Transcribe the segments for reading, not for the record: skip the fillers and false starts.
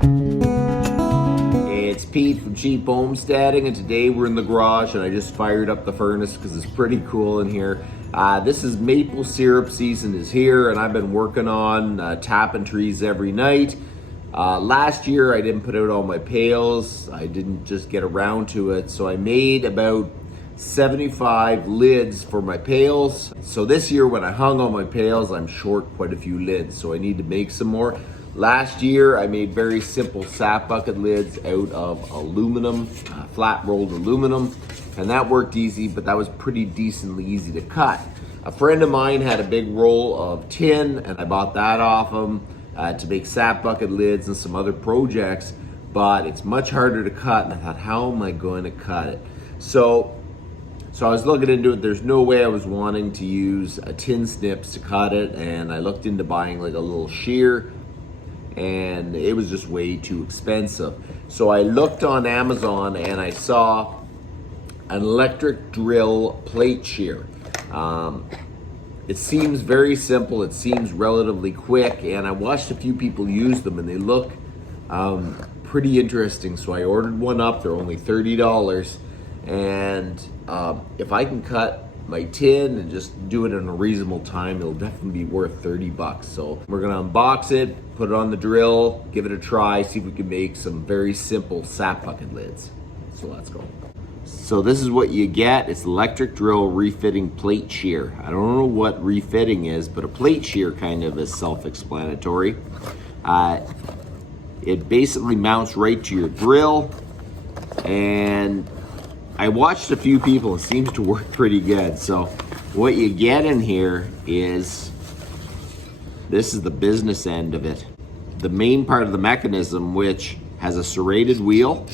It's Pete from Cheap Homesteading, and today we're in the garage and I just fired up the furnace because it's pretty cool in here. This is maple syrup season is here, and I've been working on tapping trees every night. Last year I didn't put out all my pails. I didn't just get around to it, so I made about 75 lids for my pails. So this year when I hung on my pails, I'm short quite a few lids, so I need to make some more. Last year I made very simple sap bucket lids out of aluminum, flat rolled aluminum, and that worked easy, but that was pretty decently easy to cut. A friend of mine had a big roll of tin, and I bought that off him to make sap bucket lids and some other projects, but it's much harder to cut, and I thought, how am I going to cut it? So I was looking into it. There's no way I was wanting to use a tin snips to cut it, and I looked into buying like a little shear, and it was just way too expensive. So I looked on Amazon and I saw an electric drill plate shear. It seems very simple, it seems relatively quick, and I watched a few people use them and they look pretty interesting. So I ordered one up. They're only $30, and if I can cut my tin and just do it in a reasonable time, it'll definitely be worth 30 bucks. So we're gonna unbox it, put it on the drill, give it a try, see if we can make some very simple sap bucket lids. So let's go. So this is what you get. It's electric drill refitting plate shear. I don't know what refitting is, but a plate shear kind of is self-explanatory. It basically mounts right to your drill, and I watched a few people, it seems to work pretty good. So what you get in here is, this is the business end of it. The main part of the mechanism, which has a serrated wheel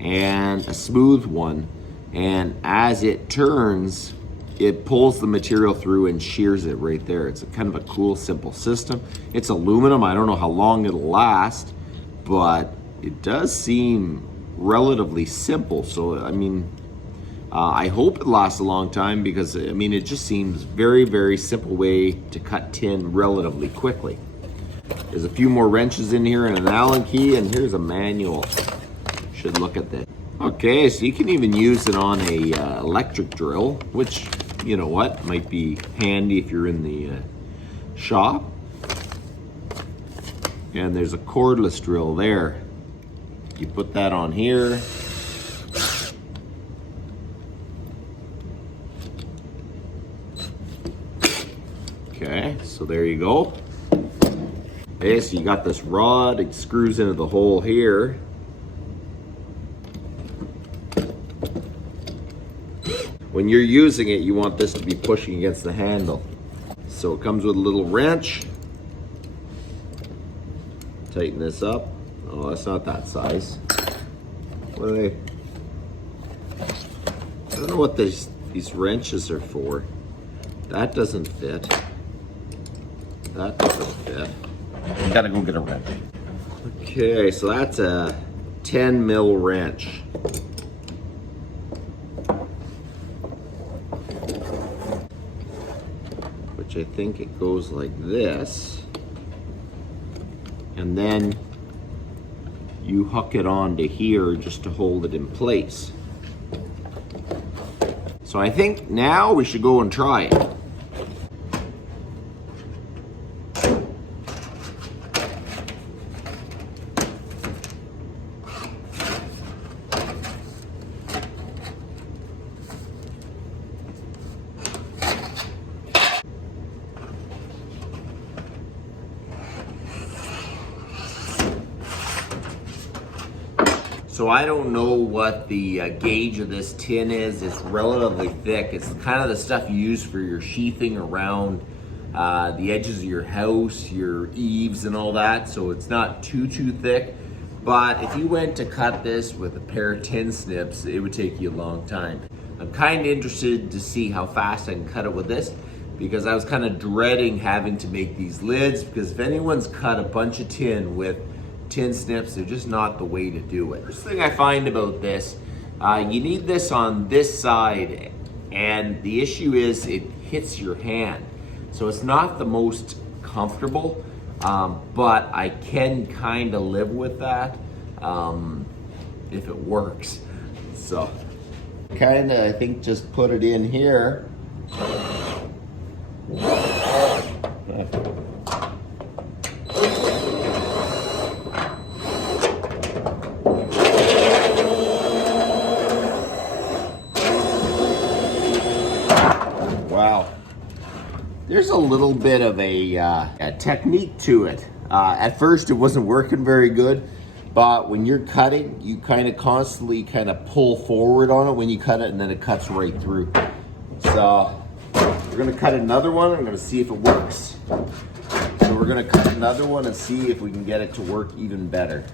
and a smooth one, and as it turns, it pulls the material through and shears it right there. It's a kind of a cool, simple system. It's aluminum. I don't know how long it'll last, but it does seem relatively simple. So I mean, I hope it lasts a long time, because I mean, it just seems very, very simple way to cut tin relatively quickly. There's a few more wrenches in here and an Allen key, and here's a manual. Should look at this. Okay, so you can even use it on a electric drill, which, you know what, might be handy if you're in the shop. And there's a cordless drill there. You put that on here. Okay, so there you go. Okay, so you got this rod, it screws into the hole here. When you're using it, you want this to be pushing against the handle. So it comes with a little wrench. Tighten this up. Oh, it's not that size. What are they? I don't know what these wrenches are for. That doesn't fit. That doesn't fit. I gotta go get a wrench. Okay, so that's a 10 mil wrench. Which I think it goes like this. And then you hook it onto here just to hold it in place. So I think now we should go and try it. So I don't know what the gauge of this tin is. It's relatively thick. It's kind of the stuff you use for your sheathing around the edges of your house, your eaves and all that. So it's not too thick. But if you went to cut this with a pair of tin snips, it would take you a long time. I'm kind of interested to see how fast I can cut it with this, because I was kind of dreading having to make these lids, because if anyone's cut a bunch of tin with tin snips, they're just not the way to do it. First thing I find about this, you need this on this side, and the issue is it hits your hand. So it's not the most comfortable. but I can kind of live with that if it works. So kind of, I think, just put it in here. Wow. There's a little bit of a technique to it. At first it wasn't working very good, but when you're cutting, you kind of constantly kind of pull forward on it when you cut it, and then it cuts right through. So we're gonna cut another one. I'm gonna see if it works. So we're gonna cut another one and see if we can get it to work even better.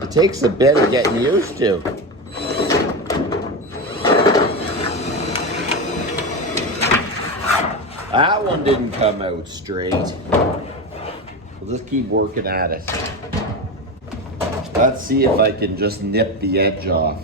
It takes a bit of getting used to. That one didn't come out straight. We'll just keep working at it. Let's see if I can just nip the edge off.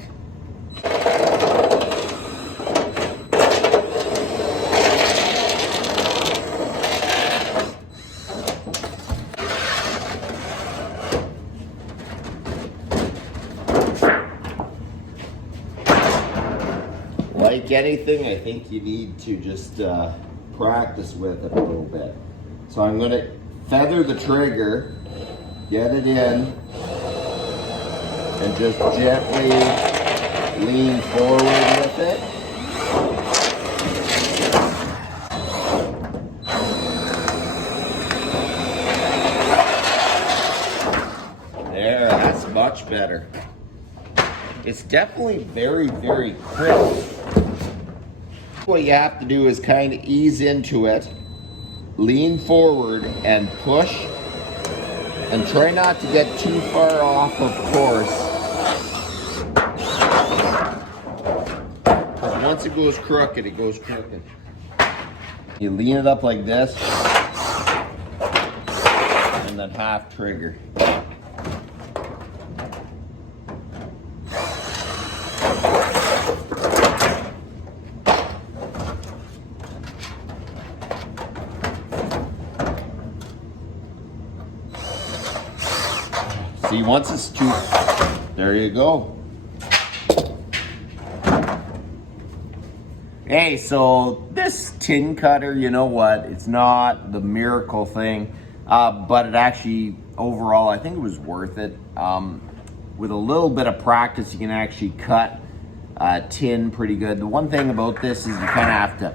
Like anything, I think you need to just practice with it a little bit. So I'm going to feather the trigger, get it in, and just gently lean forward with it. There, that's much better. It's definitely very, very crisp. What you have to do is kind of ease into it, lean forward and push, and try not to get too far off, of course. Because once it goes crooked, it goes crooked. You lean it up like this, and then half trigger. See, once it's too, there you go. Hey, so this tin cutter, you know what? It's not the miracle thing, but it actually, overall, I think it was worth it. With a little bit of practice, you can actually cut tin pretty good. The one thing about this is you kind of have to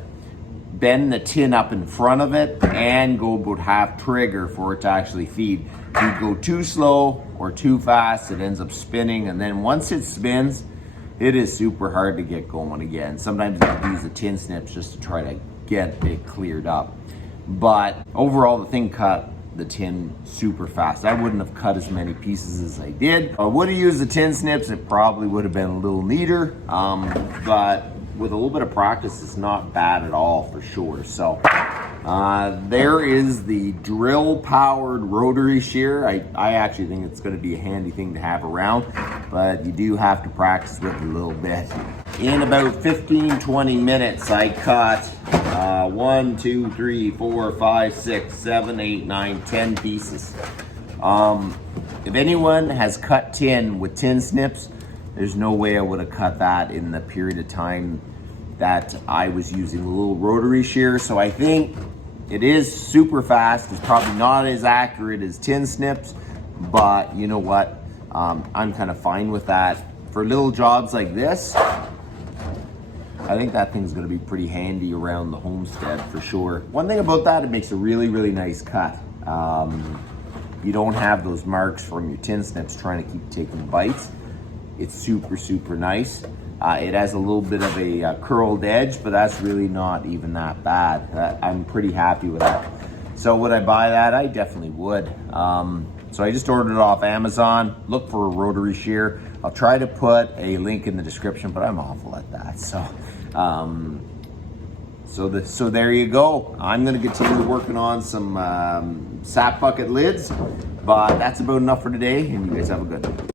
bend the tin up in front of it and go about half trigger for it to actually feed. If you go too slow or too fast, it ends up spinning, and then once it spins, it is super hard to get going again. Sometimes you have to use the tin snips just to try to get it cleared up. But overall, the thing cut the tin super fast. I wouldn't have cut as many pieces as I did. If I would have used the tin snips, it probably would have been a little neater, but with a little bit of practice, it's not bad at all for sure. So there is the drill powered rotary shear. I actually think it's going to be a handy thing to have around, but you do have to practice with it a little bit. In about 15-20 minutes, I cut 1, 2, 3, 4, 5, 6, 7, 8, 9, 10 pieces. If anyone has cut tin with tin snips, there's no way I would have cut that in the period of time that I was using a little rotary shear. So I think it is super fast. It's probably not as accurate as tin snips, but you know what? I'm kind of fine with that. For little jobs like this, I think that thing's gonna be pretty handy around the homestead for sure. One thing about that, it makes a really, really nice cut. You don't have those marks from your tin snips trying to keep taking bites. It's super, super nice. It has a little bit of a curled edge, but that's really not even that bad. I'm pretty happy with that. So would I buy that? I definitely would. So I just ordered it off Amazon. Look for a rotary shear. I'll try to put a link in the description, but I'm awful at that. So there you go. I'm gonna continue working on some sap bucket lids, but that's about enough for today, and you guys have a good one.